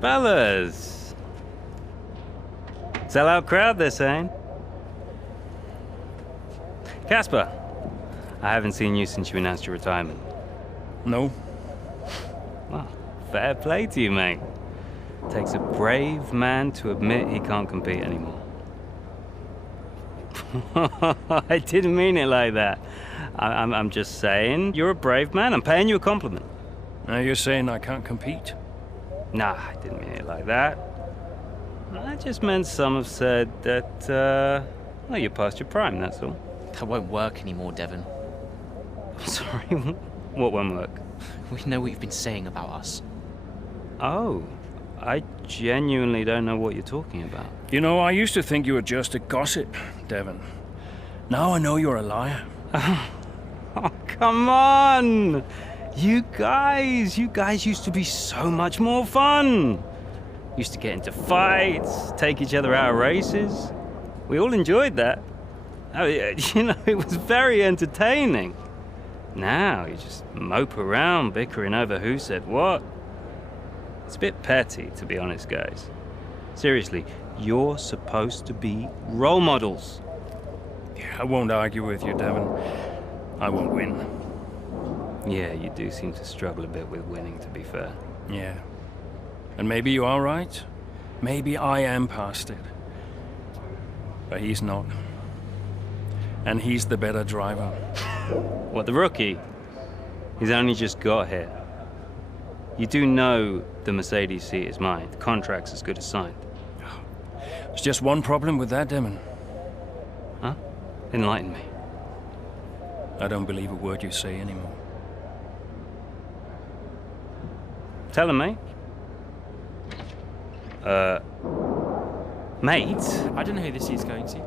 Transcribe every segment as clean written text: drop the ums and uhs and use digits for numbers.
Fellas! Sell-out crowd, they're saying. Casper, I haven't seen you since you announced your retirement. No. Well, fair play to you, mate. Takes a brave man to admit he can't compete anymore. I didn't mean it like that. I'm just saying you're a brave man. I'm paying you a compliment. Now you're saying I can't compete? Nah, I didn't mean it like that. I just meant some have said that, well, you're past your prime, that's all. That won't work anymore, Devon. Sorry, what won't work? We know what you've been saying about us. Oh, I genuinely don't know what you're talking about. You know, I used to think you were just a gossip, Devon. Now I know you're a liar. Oh, come on! You guys used to be so much more fun. Used to get into fights, take each other out of races. We all enjoyed that. You know, it was very entertaining. Now you just mope around bickering over who said what. It's a bit petty, to be honest, guys. Seriously, you're supposed to be role models. Yeah, I won't argue with you, Devon. I won't win. Yeah, you do seem to struggle a bit with winning, to be fair. Yeah. And maybe you are right. Maybe I am past it. But he's not. And he's the better driver. What, the rookie? He's only just got here. You do know the Mercedes seat is mine. The contract's as good as signed. There's just one problem with that, Demon. Huh? Enlighten me. I don't believe a word you say anymore. Tell him, mate. Mate? I don't know who this is going to.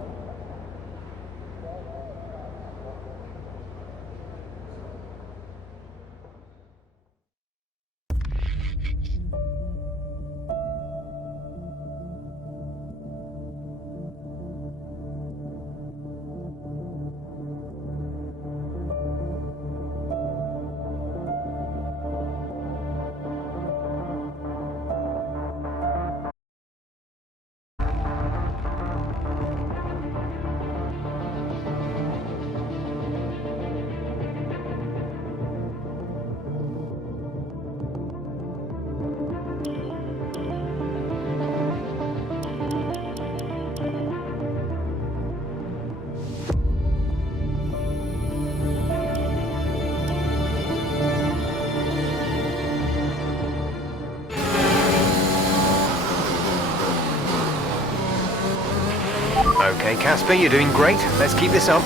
Okay, Casper, you're doing great. Let's keep this up.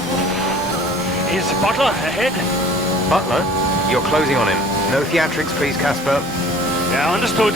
Is Butler ahead? Butler, you're closing on him. No theatrics, please, Casper. Yeah, understood.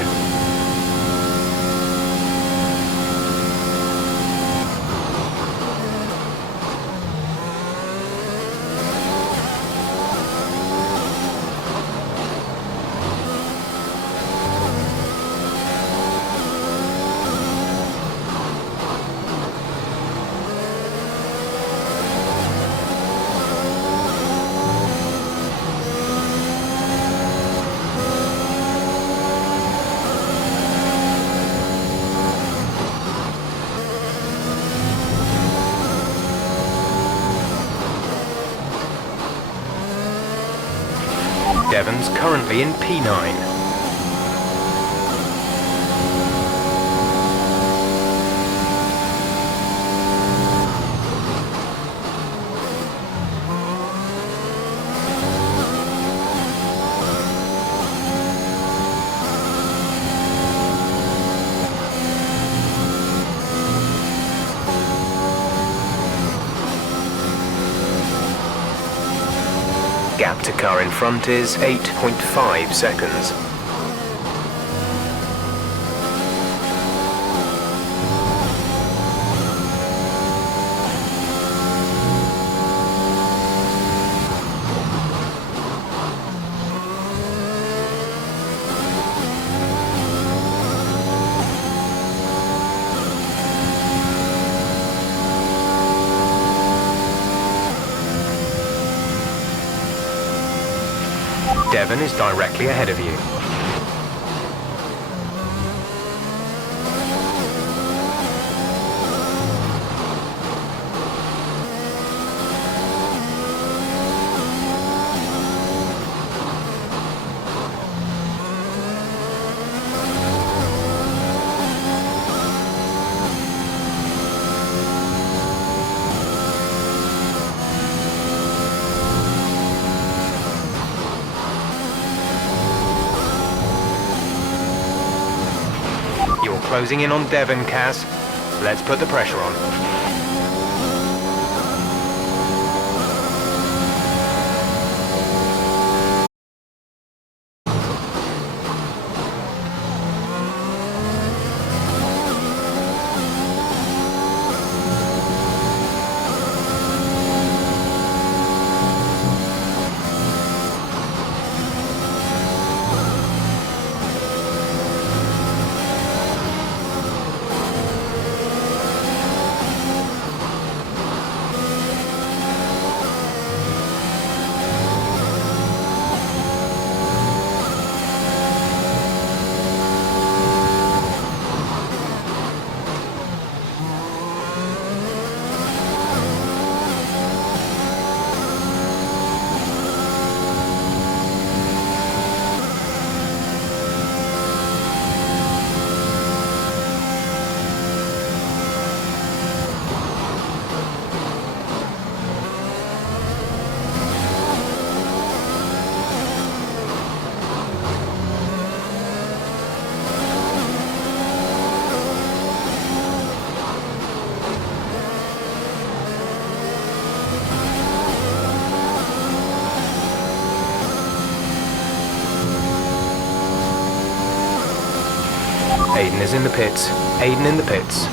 Devon's currently in P9. Gap to car in front is 8.5 seconds. Devon is directly ahead of you. Closing in on Devon, Kaz. Let's put the pressure on. Aiden is in the pits. Aiden in the pits.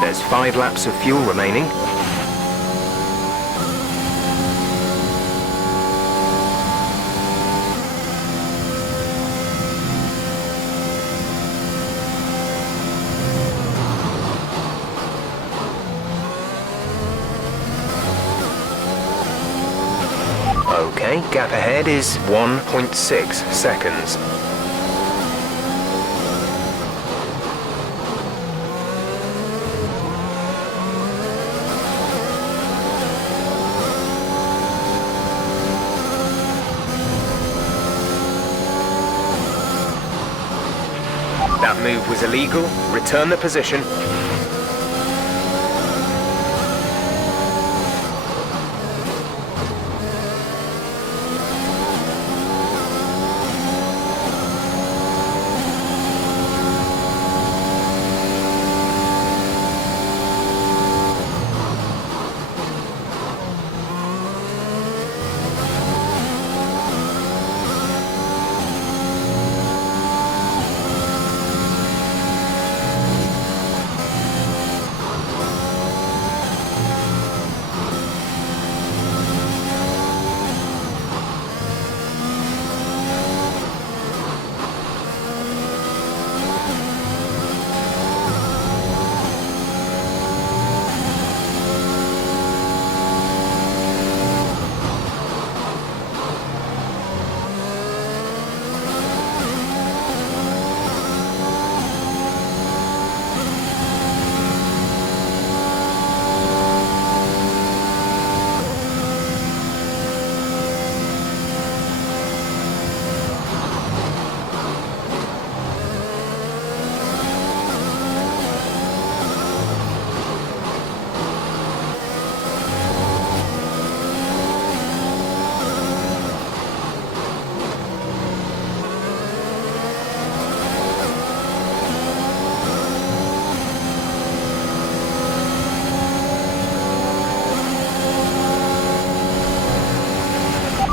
There's 5 laps of fuel remaining. Okay, gap ahead is 1.6 seconds. That move was illegal. Return the position.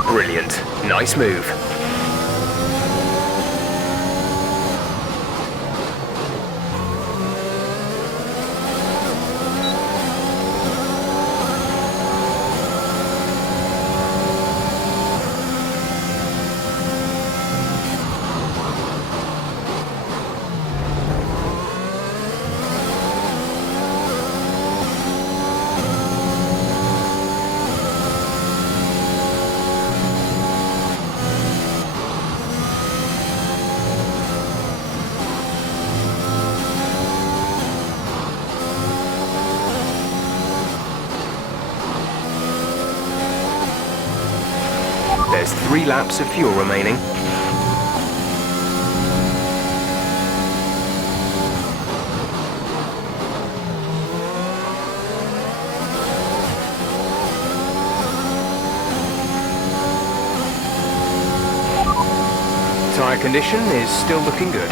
Brilliant. Nice move. There's 3 laps of fuel remaining. Tyre condition is still looking good.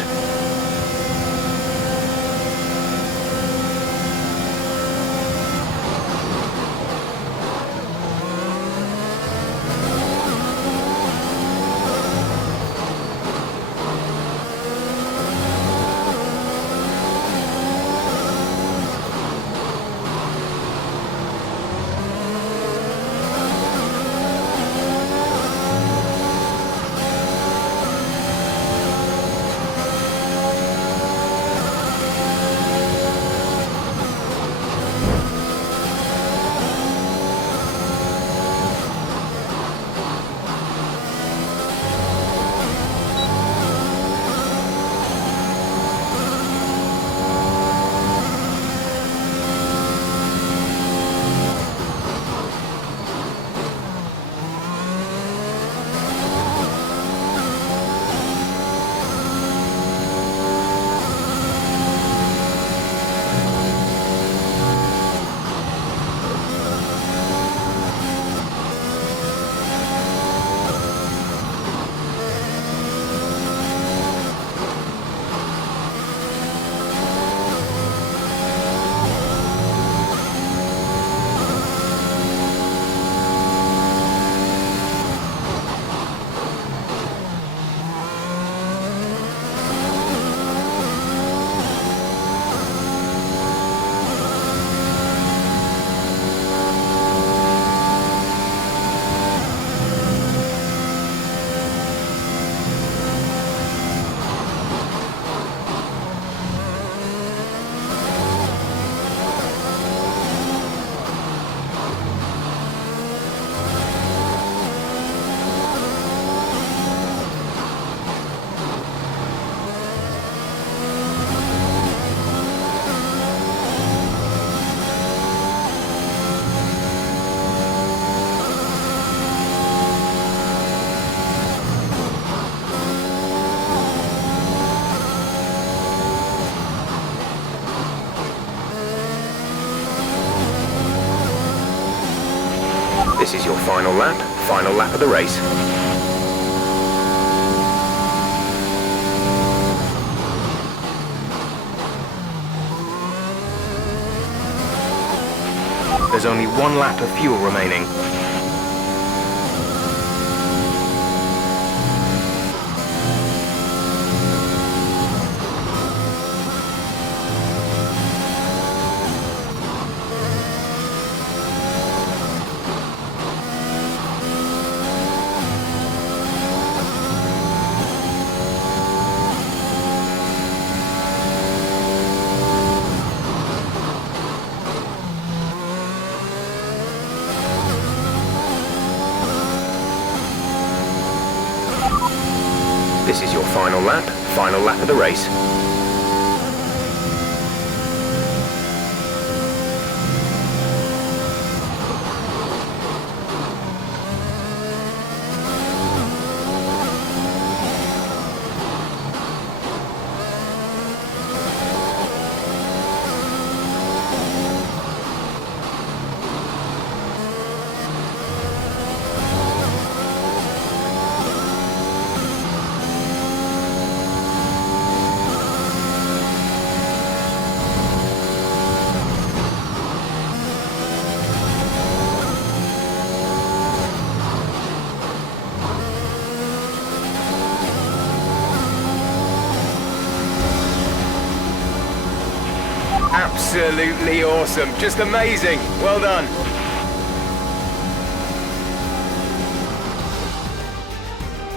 This is your final lap of the race. There's only 1 lap of fuel remaining. This is your final lap of the race. Absolutely awesome, just amazing, well done.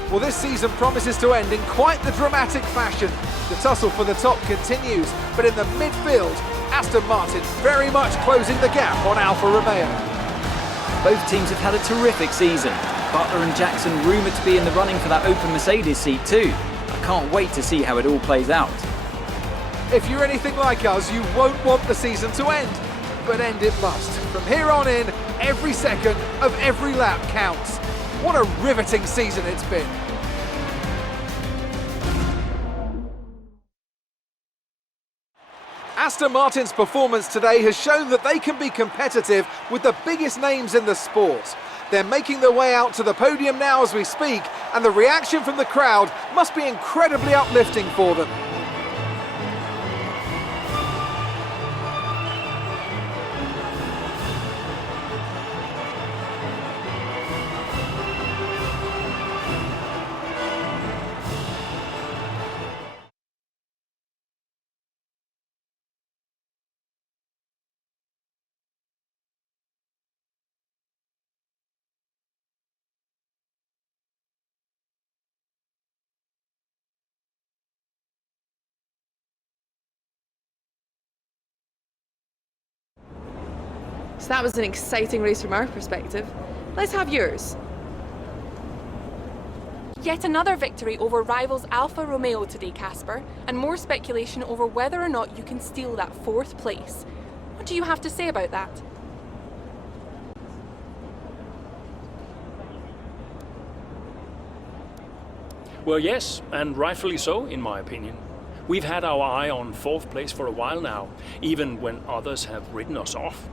Well, this season promises to end in quite the dramatic fashion. The tussle for the top continues, but in the midfield, Aston Martin very much closing the gap on Alfa Romeo. Both teams have had a terrific season. Butler and Jackson rumoured to be in the running for that open Mercedes seat too. I can't wait to see how it all plays out. If you're anything like us, you won't want the season to end, but end it must. From here on in, every second of every lap counts. What a riveting season it's been. Aston Martin's performance today has shown that they can be competitive with the biggest names in the sport. They're making their way out to the podium now as we speak, and the reaction from the crowd must be incredibly uplifting for them. So that was an exciting race from our perspective. Let's have yours. Yet another victory over rivals Alfa Romeo today, Casper, and more speculation over whether or not you can steal that 4th place. What do you have to say about that? Well, yes, and rightfully so, in my opinion. We've had our eye on 4th place for a while now, even when others have ridden us off.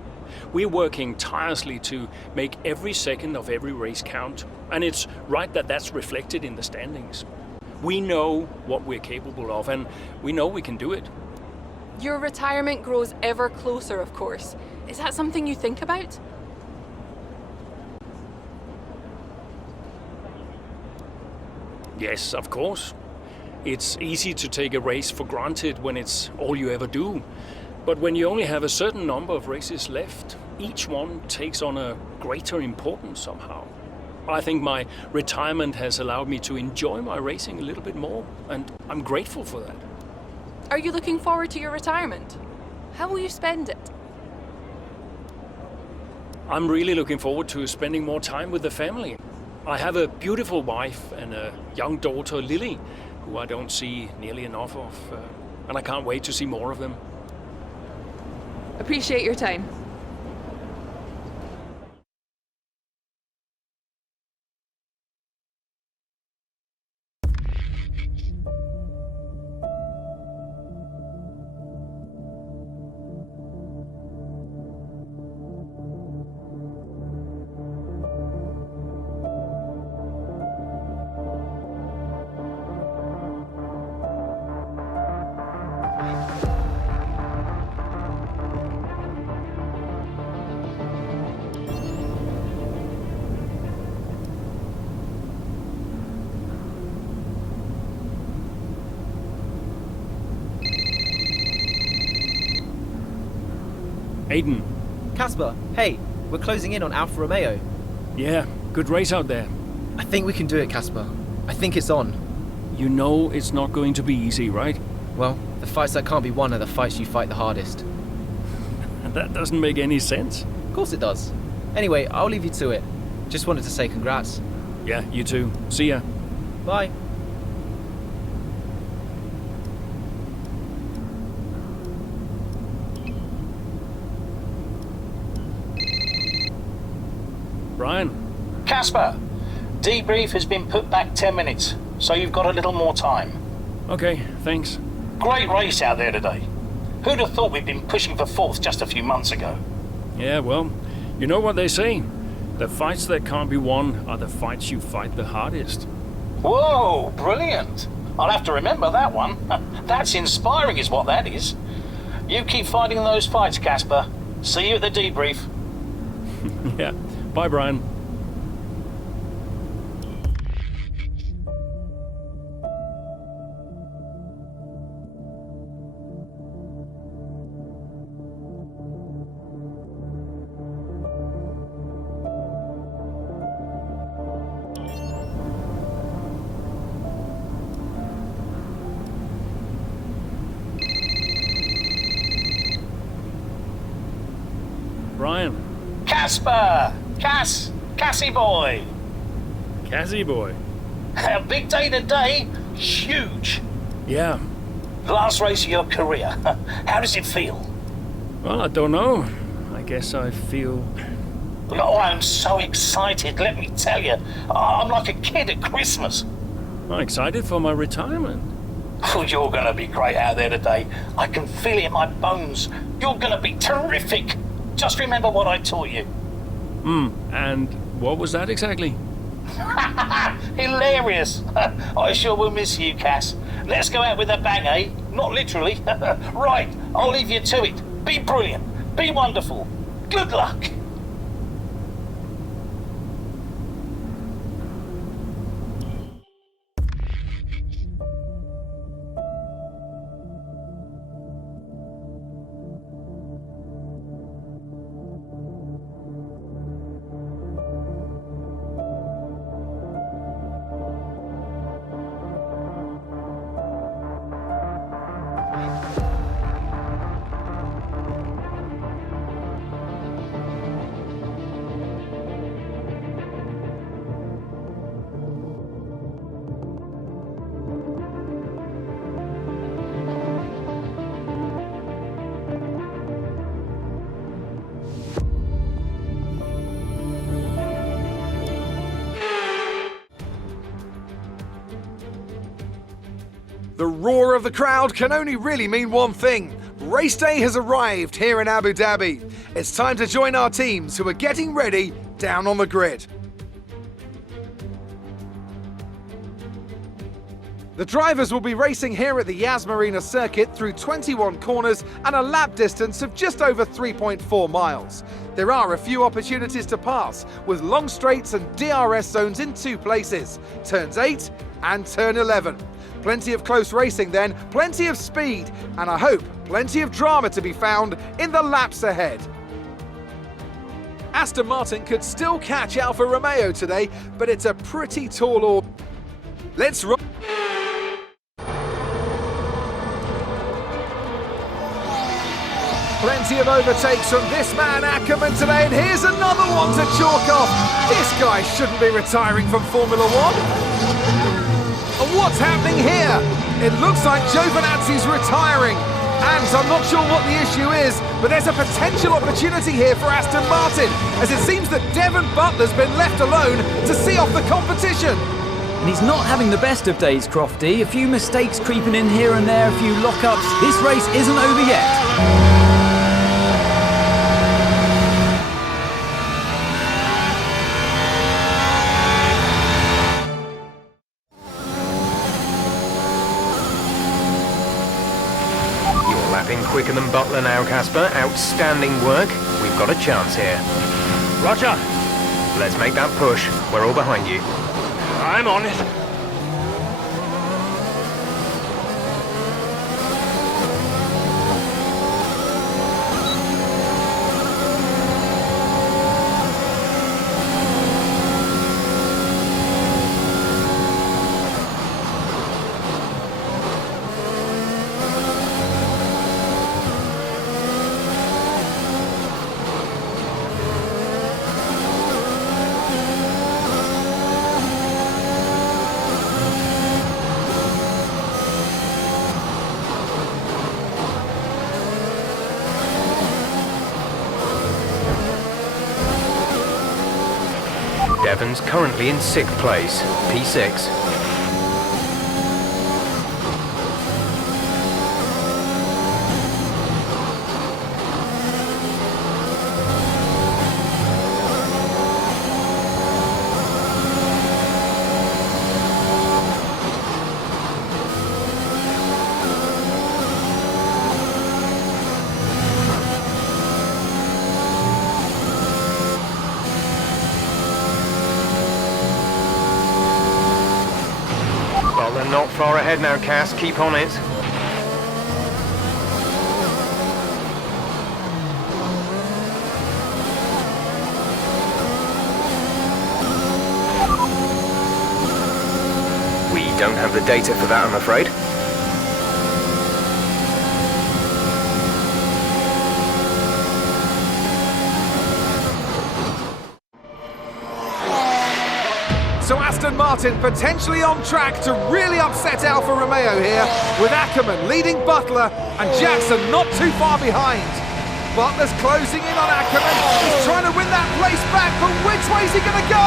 We're working tirelessly to make every second of every race count, and it's right that that's reflected in the standings. We know what we're capable of, and we know we can do it. Your retirement grows ever closer, of course. Is that something you think about? Yes, of course. It's easy to take a race for granted when it's all you ever do. But when you only have a certain number of races left, each one takes on a greater importance somehow. I think my retirement has allowed me to enjoy my racing a little bit more, and I'm grateful for that. Are you looking forward to your retirement? How will you spend it? I'm really looking forward to spending more time with the family. I have a beautiful wife and a young daughter, Lily, who I don't see nearly enough of, and I can't wait to see more of them. Appreciate your time. Aiden. Casper, hey, we're closing in on Alfa Romeo. Yeah, good race out there. I think we can do it, Casper. I think it's on. You know it's not going to be easy, right? Well, the fights that can't be won are the fights you fight the hardest. That doesn't make any sense. Of course it does. Anyway, I'll leave you to it. Just wanted to say congrats. Yeah, you too. See ya. Bye. Brian. Casper, debrief has been put back 10 minutes, so you've got a little more time. Okay, thanks. Great race out there today. Who'd have thought we'd been pushing for 4th just a few months ago? Yeah, well, you know what they say. The fights that can't be won are the fights you fight the hardest. Whoa, brilliant. I'll have to remember that one. That's inspiring is what that is. You keep fighting those fights, Casper. See you at the debrief. Yeah. Bye, Brian. Brian. Casper! Cassie boy! Cassie boy. A big day today. Huge. Yeah. Last race of your career. How does it feel? Well, I don't know. I guess I feel Oh, I'm so excited, let me tell you. I'm like a kid at Christmas. I'm excited for my retirement. Oh, you're going to be great out there today. I can feel it in my bones. You're going to be terrific. Just remember what I taught you. And what was that exactly? Hilarious. I sure will miss you, Cass. Let's go out with a bang, eh? Not literally. Right, I'll leave you to it. Be brilliant. Be wonderful. Good luck. The roar of the crowd can only really mean one thing. Race day has arrived here in Abu Dhabi. It's time to join our teams who are getting ready down on the grid. The drivers will be racing here at the Yas Marina circuit through 21 corners and a lap distance of just over 3.4 miles. There are a few opportunities to pass, with long straights and DRS zones in 2 places, turns 8 and turn 11. Plenty of close racing then, plenty of speed, and I hope plenty of drama to be found in the laps ahead. Aston Martin could still catch Alfa Romeo today, but it's a pretty tall order. Let's run. Plenty of overtakes from this man Ackerman today, and here's another one to chalk off. This guy shouldn't be retiring from Formula One. And what's happening here? It looks like Giovinazzi's retiring. And I'm not sure what the issue is, but there's a potential opportunity here for Aston Martin, as it seems that Devon Butler's been left alone to see off the competition. And he's not having the best of days, Crofty. A few mistakes creeping in here and there, a few lockups. This race isn't over yet. Lapping quicker than Butler now, Casper. Outstanding work. We've got a chance here. Roger. Let's make that push. We're all behind you. I'm on it. Devon's currently in 6th place, P6. Not far ahead now, Cass. Keep on it. We don't have the data for that, I'm afraid. So Aston Martin potentially on track to really upset Alfa Romeo here, with Ackerman leading Butler and Jackson not too far behind. Butler's closing in on Ackerman. He's trying to win that place back, but which way's he going to go?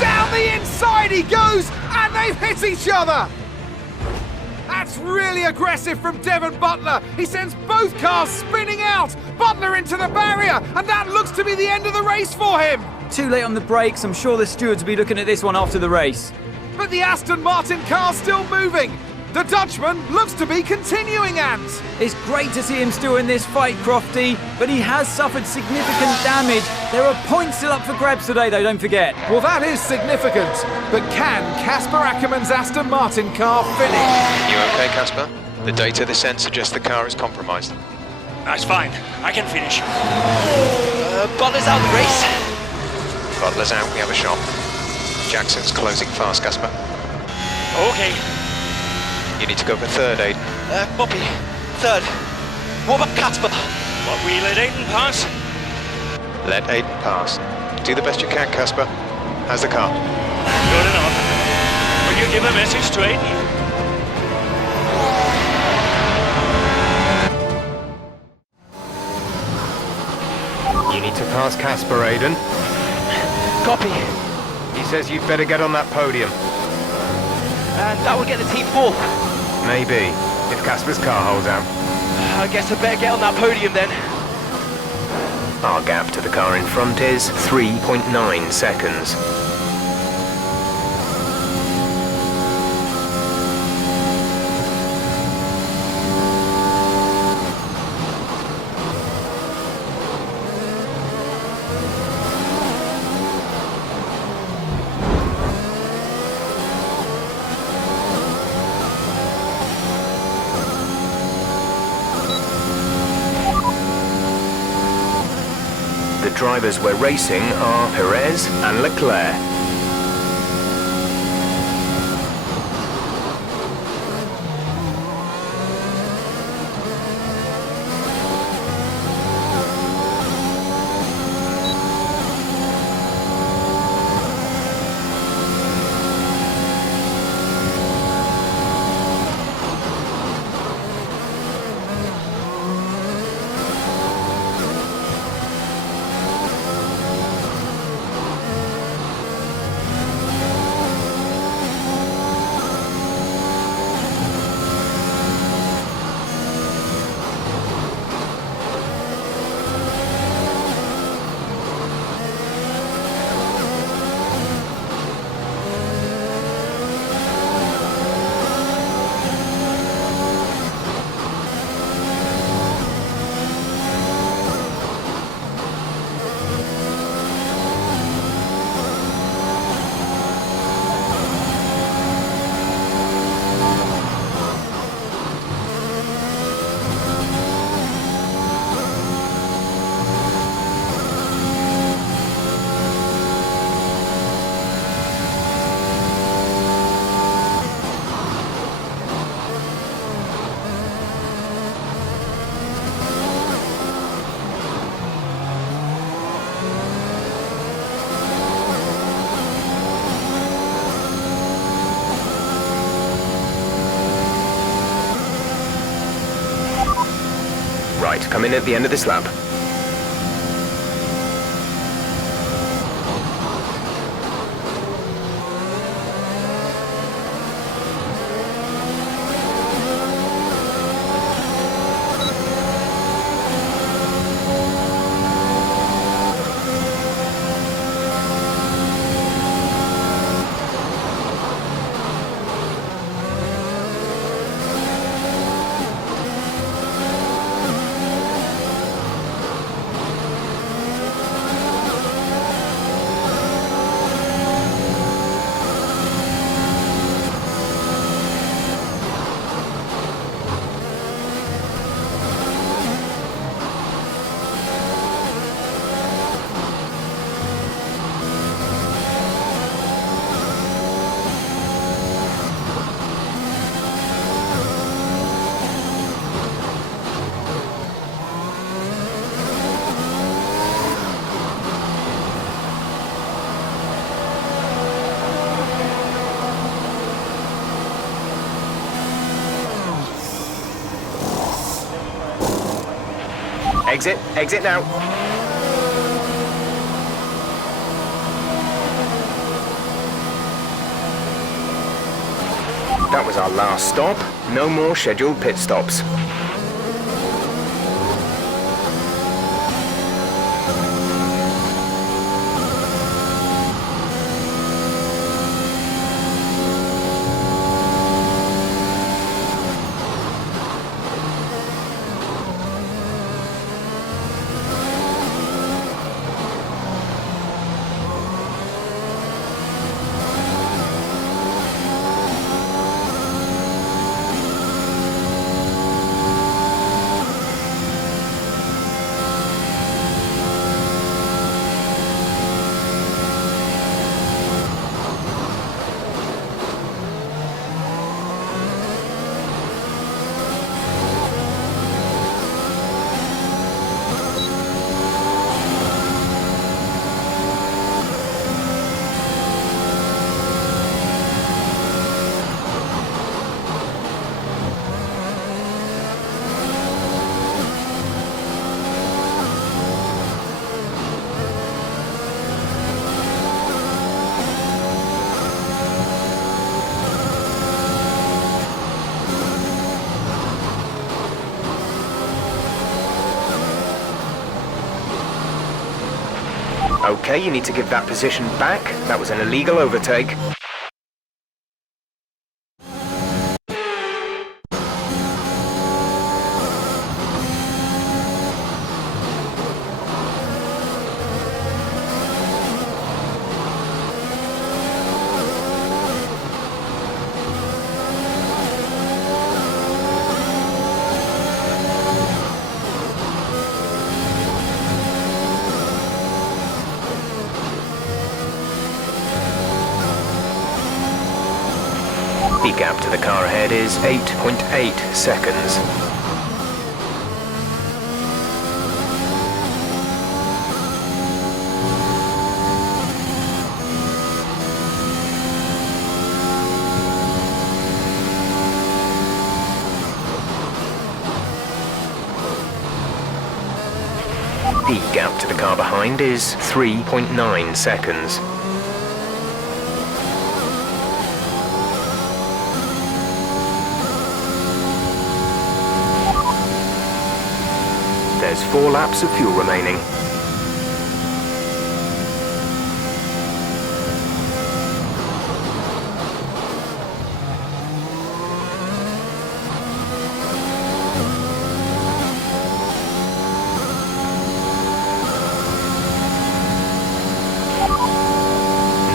Down the inside he goes, and they've hit each other. That's really aggressive from Devon Butler. He sends both cars spinning out. Butler into the barrier, and that looks to be the end of the race for him. Too late on the brakes. I'm sure the stewards will be looking at this one after the race. But the Aston Martin car's still moving. The Dutchman looks to be continuing, Ants. It's great to see him still in this fight, Crofty, but he has suffered significant damage. There are points still up for grabs today, though, don't forget. Well, that is significant. But can Casper Ackerman's Aston Martin car finish? You okay, Casper? The data this end suggests the car is compromised. That's fine. I can finish. Butler's out of the race. Butler's out, we have a shot. Jackson's closing fast, Casper. Okay. You need to go for third, Aiden. Copy. Third. What about Casper? What, we let Aiden pass? Let Aiden pass. Do the best you can, Casper. How's the car? Good enough. Will you give a message to Aiden? You need to pass Casper, Aiden. Copy. He says you'd better get on that podium. That will get the team fourth. Maybe, if Casper's car holds out. I guess I better get on that podium then. Our gap to the car in front is 3.9 seconds. The drivers we're racing are Perez and Leclerc. Right, come in at the end of this lap. Exit, exit now. That was our last stop. No more scheduled pit stops. Okay, you need to give that position back. That was an illegal overtake. The gap to the car ahead is 8.8 seconds. The gap to the car behind is 3.9 seconds. There's 4 laps of fuel remaining.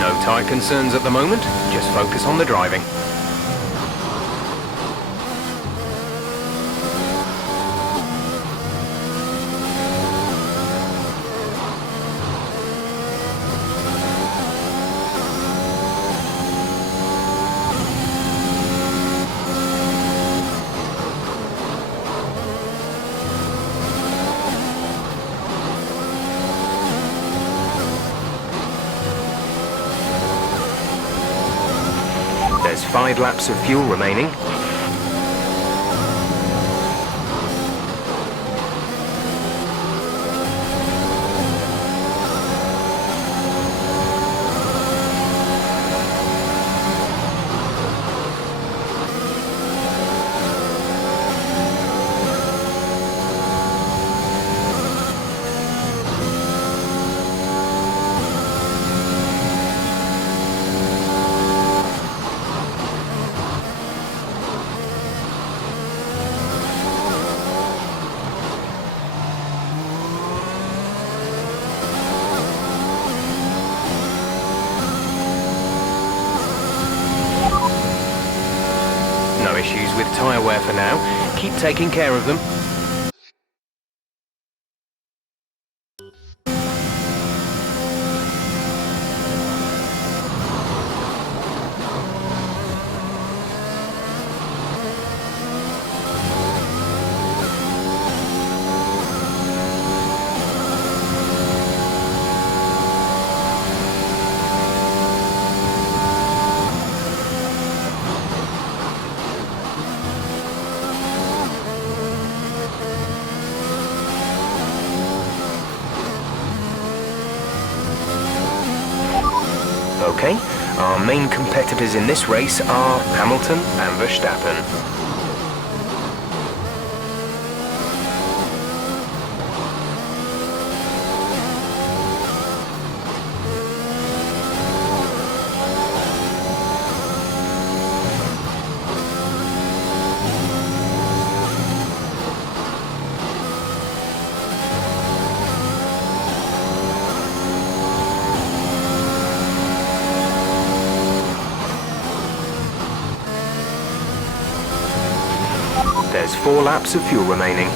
No tyre concerns at the moment, just focus on the driving. There's 5 laps of fuel remaining. No issues with tyre wear for now. Keep taking care of them. Okay, our main competitors in this race are Hamilton and Verstappen. There's 4 laps of fuel remaining.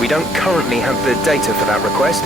We don't currently have the data for that request.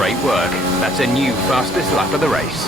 Great work. That's a new fastest lap of the race.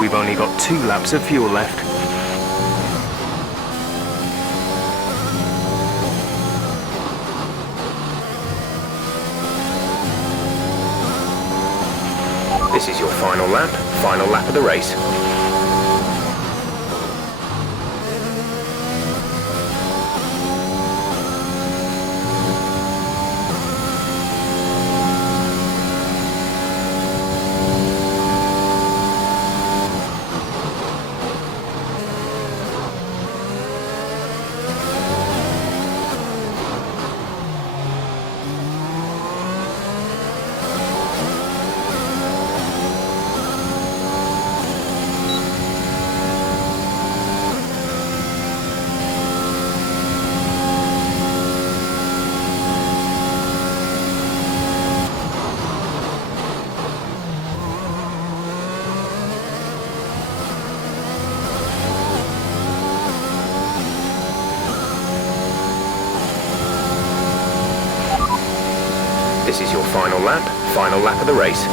We've only got 2 laps of fuel left. This is your final lap of the race. This is your final lap of the race.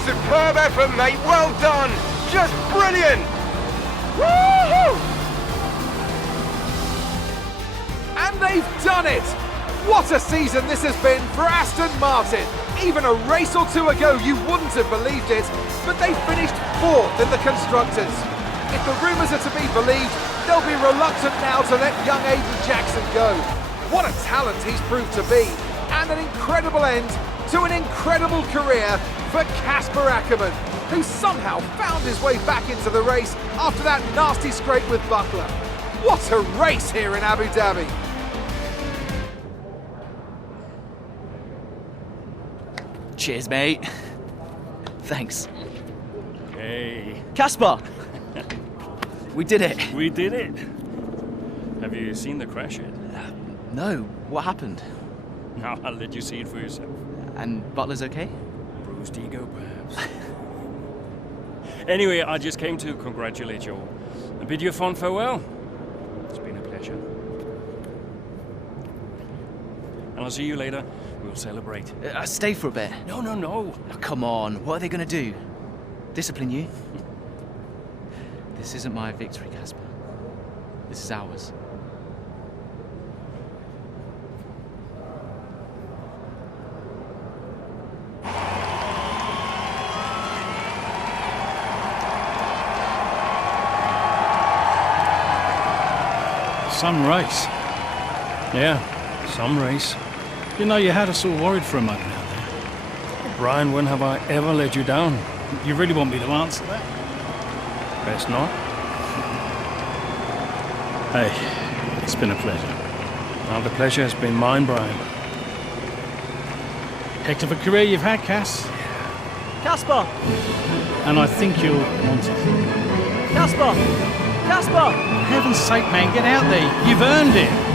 Superb effort, mate. Well done. Just brilliant. Woo-hoo! And they've done it! What a season this has been for Aston Martin. Even a race or two ago you wouldn't have believed it, but they finished 4th in the Constructors. If the rumours are to be believed, they'll be reluctant now to let young Aiden Jackson go. What a talent he's proved to be, and an incredible end to an incredible career for Casper Ackermann, who somehow found his way back into the race after that nasty scrape with Buckler. What a race here in Abu Dhabi. Cheers, mate. Thanks. Hey. Casper! We did it. We did it. Have you seen the crash yet? No, what happened? No, I'll let you see it for yourself. And Butler's okay? Bruised ego, perhaps. Anyway, I just came to congratulate you all and bid you a fond farewell. It's been a pleasure. And I'll see you later. We'll celebrate. Stay for a bit. No, no, no. Oh, come on, what are they going to do? Discipline you? This isn't my victory, Casper. This is ours. Some race. Yeah, some race. You know, you had us all worried for a moment out there. Brian, when have I ever let you down? You really want me to answer that? Best not. Hey, it's been a pleasure. Now, the pleasure has been mine, Brian. Heck of a career you've had, Cass. Casper! And I think you'll want it. Casper! Casper! For heaven's sake, man, get out there. You've earned it.